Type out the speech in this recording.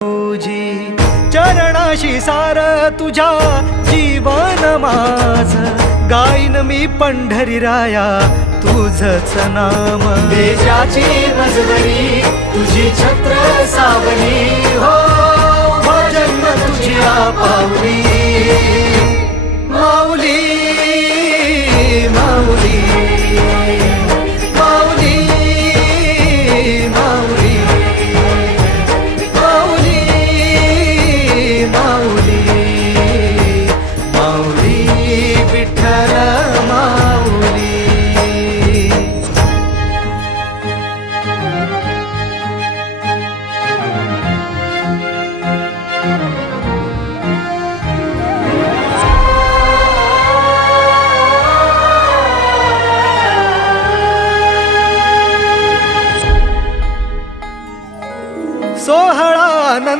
तुझी चरणाशी सार तुझ्या जीवन माझ गाईन मी पंढरी राया तुझच नाम देशाची मजबरी तुझी छत्र सावली हो जन्म तुझी पाऊले